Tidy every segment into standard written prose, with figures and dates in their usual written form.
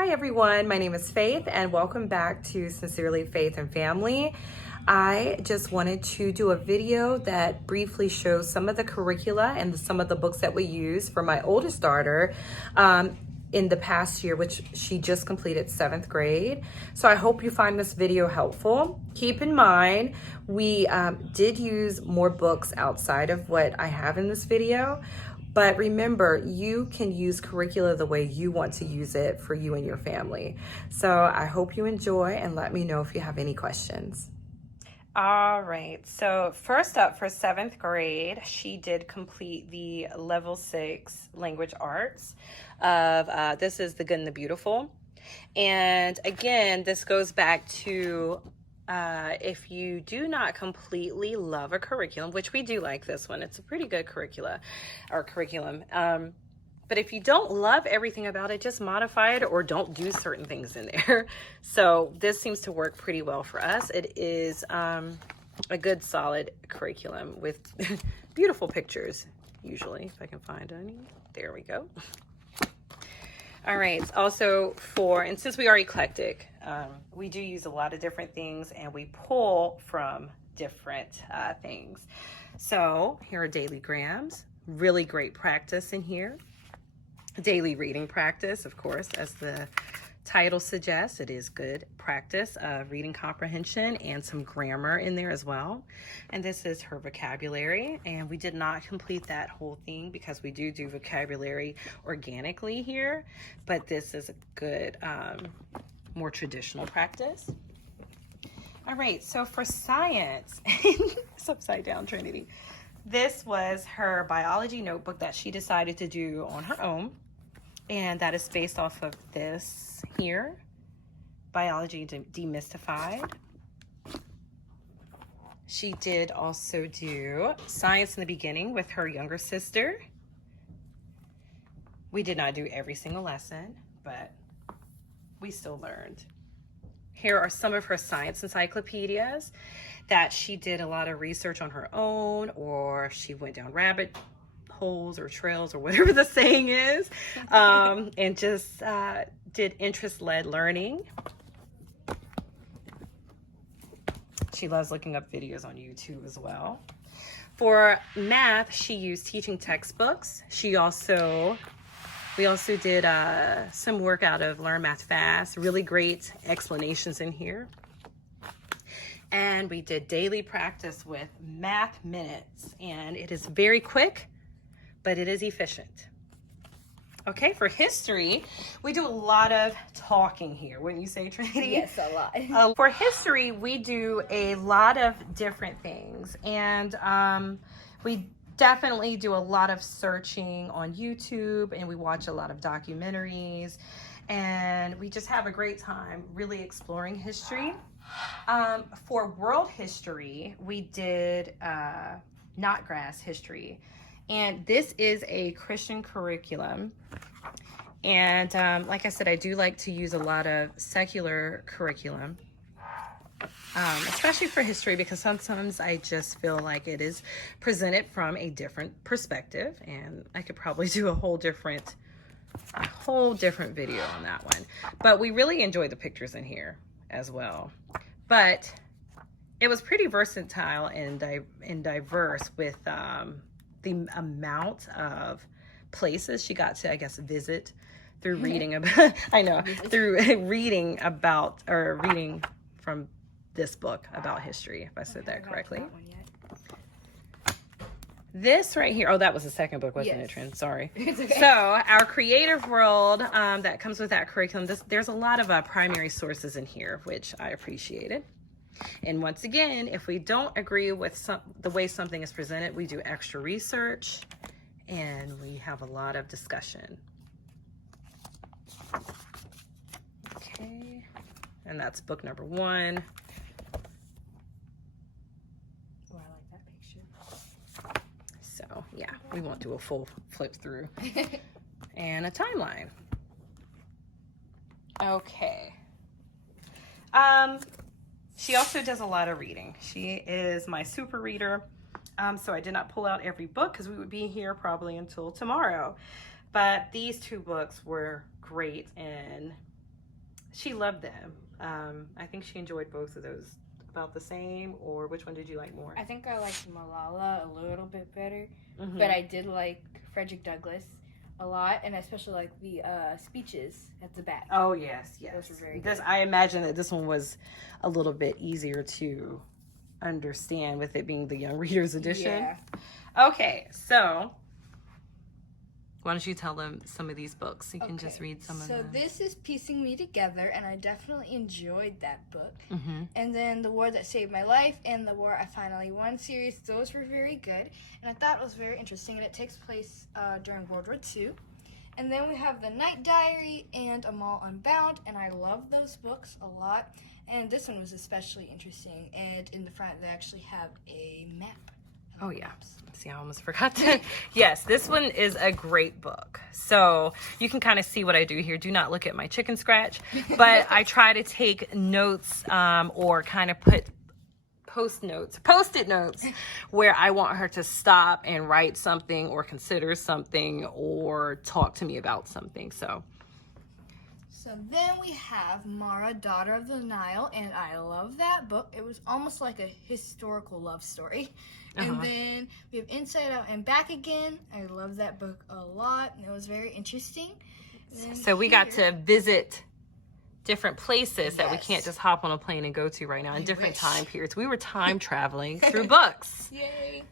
Hi everyone, my name is Faith and welcome back to Sincerely Faith and Family. I just wanted to do a video that briefly shows some of the curricula and some of the books that we use for my oldest daughter in the past year, which she just completed 7th grade. So I hope you find this video helpful. Keep in mind, we did use more books outside of what I have in this video. But remember, you can use curricula the way you want to use it for you and your family. So I hope you enjoy and let me know if you have any questions. All right, so first up for 7th grade, she did complete the level 6 language arts of, this is The Good and the Beautiful. And again, this goes back to if you do not completely love a curriculum, which we do like this one, it's a pretty good curriculum. But if you don't love everything about it, just modify it or don't do certain things in there. So this seems to work pretty well for us. It is a good solid curriculum with beautiful pictures, usually, if I can find any. There we go. All right, also and since we are eclectic, we do use a lot of different things and we pull from different things. So here are daily grams, really great practice in here. Daily reading practice, of course, as the title suggests, it is good practice of reading comprehension and some grammar in there as well. And this is her vocabulary, and we did not complete that whole thing because we do vocabulary organically here, but this is a good, more traditional practice. All right, so for science, it's upside down, Trinity. This was her biology notebook that she decided to do on her own. And that is based off of this here, Biology Demystified. She did also do Science in the Beginning with her younger sister. We did not do every single lesson, but we still learned. Here are some of her science encyclopedias that she did a lot of research on her own, or she went down rabbit holes or trails or whatever the saying is, and just did interest-led learning. She loves looking up videos on YouTube as well. For math, she used teaching textbooks. We also did some work out of Learn Math Fast, really great explanations in here. And we did daily practice with Math Minutes, and it is very quick, but it is efficient. Okay, for history, we do a lot of talking here, wouldn't you say, Trinity? Yes, a lot. For history, we do a lot of different things, and we definitely do a lot of searching on YouTube, and we watch a lot of documentaries, and we just have a great time really exploring history. For world history, we did Knotgrass history. And this is a Christian curriculum. And like I said, I do like to use a lot of secular curriculum, especially for history, because sometimes I just feel like it is presented from a different perspective. And I could probably do a whole different video on that one. But we really enjoy the pictures in here as well. But it was pretty versatile and diverse with the amount of places she got to, I guess, visit through reading about, through reading about, or reading from this book about history, if I said that correctly. This right here, oh, that was the second book, wasn't it, Trin? Sorry. It's okay. So our creative world that comes with that curriculum, there's a lot of primary sources in here, which I appreciated. And once again, if we don't agree with the way something is presented, we do extra research and we have a lot of discussion. Okay, and that's book number 1. Oh, I like that picture. So yeah, we won't do a full flip through. And a timeline. Okay. She also does a lot of reading. She is my super reader. So I did not pull out every book because we would be here probably until tomorrow. But these 2 books were great in She loved them. I think she enjoyed both of those about the same, or which one did you like more? I think I liked Malala a little bit better, Mm-hmm. but I did like Frederick Douglass a lot, and I especially like the speeches at the back. Oh, yes, yes. Those were very good. I imagine that this one was a little bit easier to understand with it being the Young Readers Edition. Yeah. Okay, so why don't you tell them some of these books? You can just read some of them. So this is Piecing Me Together, and I definitely enjoyed that book. Mm-hmm. And then The War That Saved My Life and The War I Finally Won series, those were very good. And I thought it was very interesting, and it takes place during World War II. And then we have The Night Diary and Amal Unbound, and I love those books a lot. And this one was especially interesting, and in the front they actually have a map. Oh, yeah. See, I almost forgot to. Yes, this one is a great book. So you can kind of see what I do here. Do not look at my chicken scratch. But I try to take notes or kind of put post-it notes where I want her to stop and write something or consider something or talk to me about something. So then we have Mara, Daughter of the Nile, and I love that book. It was almost like a historical love story. And then we have Inside Out and Back Again. I love that book a lot, and it was very interesting. So we got to visit different places that we can't just hop on a plane and go to right now in different time periods. We were time traveling through books. Yay.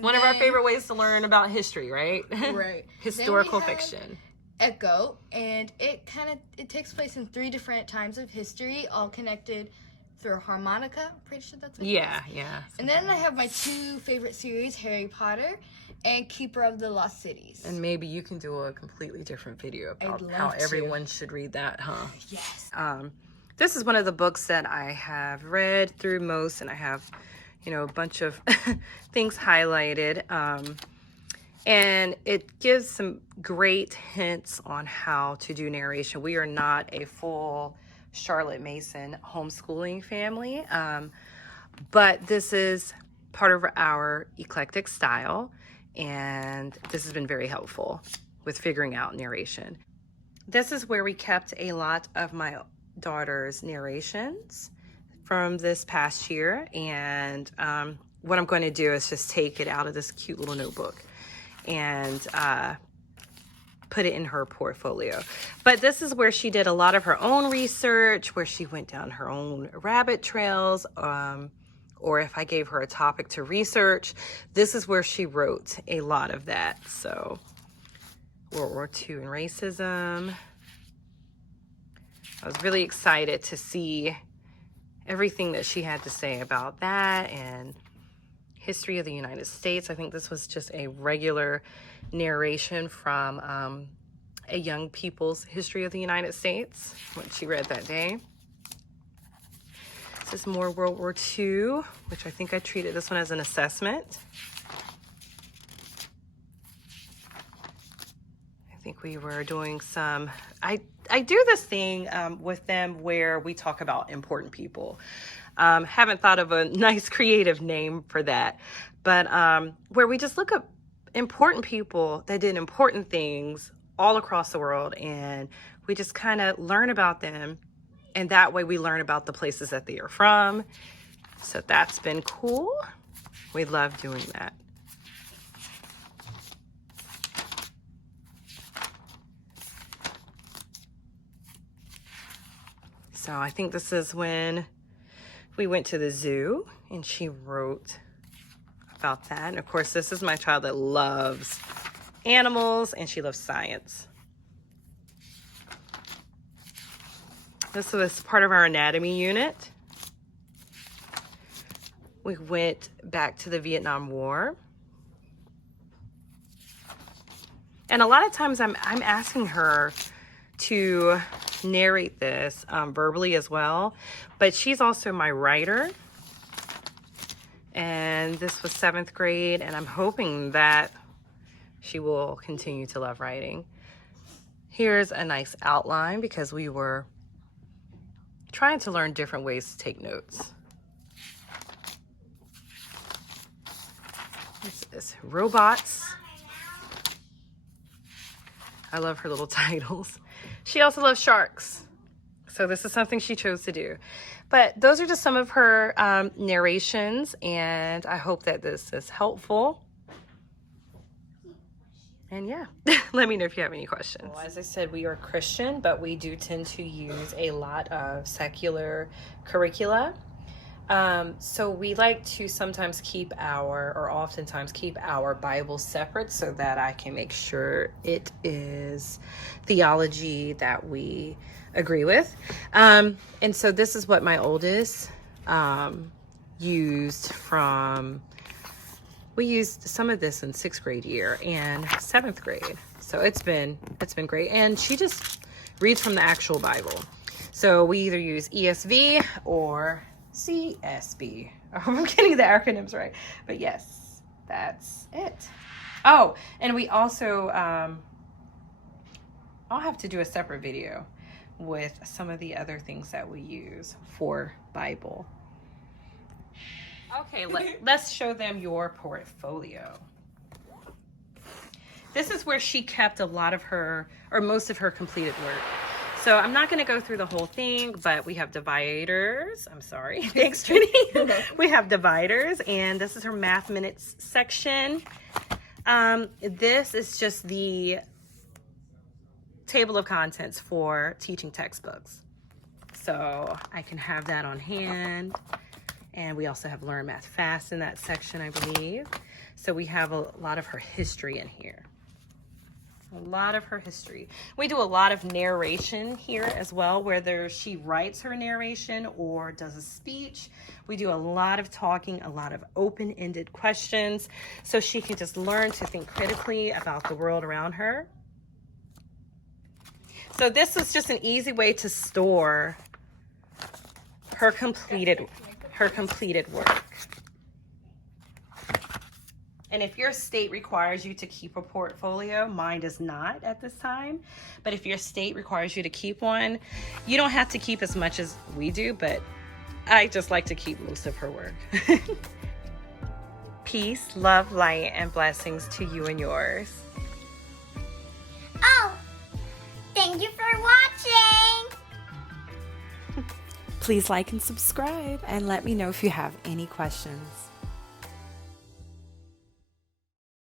One of our favorite ways to learn about history, right? Right. Historical fiction. Echo, and it takes place in 3 different times of history, all connected through a harmonica. I'm pretty sure that's what it is. Yeah. And then I have my 2 favorite series, Harry Potter and Keeper of the Lost Cities. And maybe you can do a completely different video about I'd how love to. everyone should read that, huh? Yes. This is one of the books that I have read through most, and I have, a bunch of things highlighted. And it gives some great hints on how to do narration. We are not a full Charlotte Mason homeschooling family, but this is part of our eclectic style, and this has been very helpful with figuring out narration. This is where we kept a lot of my daughter's narrations from this past year, and what I'm going to do is just take it out of this cute little notebook and put it in her portfolio. But this is where she did a lot of her own research, where she went down her own rabbit trails, or if I gave her a topic to research, this is where she wrote a lot of that. So World War II and racism. I was really excited to see everything that she had to say about that, and history of the United States. I think this was just a regular narration from a young people's history of the United States, what she read that day. This is more World War II, which I think I treated this one as an assessment. I think we were doing some, I do this thing with them where we talk about important people. Haven't thought of a nice creative name for that, but where we just look up important people that did important things all across the world, and we just kind of learn about them, and that way we learn about the places that they are from. So that's been cool. We love doing that. So I think this is when we went to the zoo and she wrote about that. And of course, this is my child that loves animals and she loves science. This was part of our anatomy unit. We went back to the Vietnam War. And a lot of times I'm asking her to narrate this verbally as well, but she's also my writer, and this was 7th grade, and I'm hoping that she will continue to love writing. Here's a nice outline because we were trying to learn different ways to take notes. This is robots. I love her little titles. She also loves sharks. So this is something she chose to do. But those are just some of her narrations, and I hope that this is helpful. And yeah, let me know if you have any questions. Well, as I said, we are Christian, but we do tend to use a lot of secular curricula. So we like to sometimes keep oftentimes keep our Bible separate so that I can make sure it is theology that we agree with. And so this is what my oldest used from. We used some of this in 6th grade year and 7th grade. So it's been great. And she just reads from the actual Bible. So we either use ESV or CSB. I hope I'm getting the acronyms right. But yes, that's it. Oh, and we also, I'll have to do a separate video with some of the other things that we use for Bible. Okay, let's show them your portfolio. This is where she kept a lot of her, or most of her completed work. So I'm not going to go through the whole thing, but we have dividers. I'm sorry. Thanks, Trini. We have dividers, and this is her math minutes section. This is just the table of contents for teaching textbooks. So I can have that on hand. And we also have Learn Math Fast in that section, I believe. So we have a lot of her history in here. A lot of her history. We do a lot of narration here as well, whether she writes her narration or does a speech. We do a lot of talking, a lot of open-ended questions, so she can just learn to think critically about the world around her. So this is just an easy way to store her completed work. And if your state requires you to keep a portfolio, mine does not at this time, but if your state requires you to keep one, you don't have to keep as much as we do, but I just like to keep most of her work. Peace, love, light, and blessings to you and yours. Oh, thank you for watching. Please like and subscribe, and let me know if you have any questions.